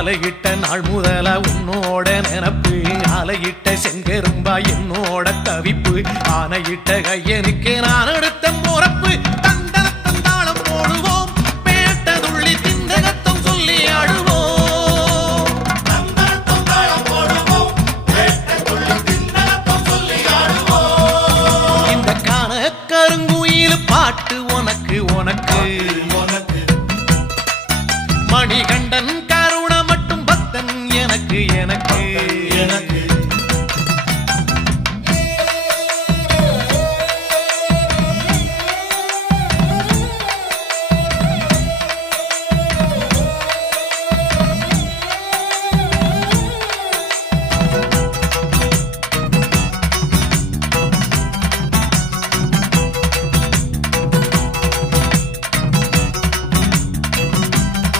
மாலையிட்ட நாள் முதல உன்னோட நினப்பு ஆலையிட்ட செங்கரும்பா என்னோட தவிப்பு ஆனையிட்ட கையனுக்கு நான் எடுத்த முறப்பு தந்தரத்தம் தாளம் போடுவோம் பேட்டதுள்ளி திந்தகத்தம் சொல்லி ஆடுவோம் தந்தரத்தம் தாளம் போடுவோம் பேட்டதுள்ளி திந்தகத்தம் சொல்லி ஆடுவோம் இந்த காண கருங்குயில் பாட்டு உனக்கு உனக்கு மணிகண்டன் கருண மட்டும் பக்தன் எனக்கு எனக்கு எனக்கு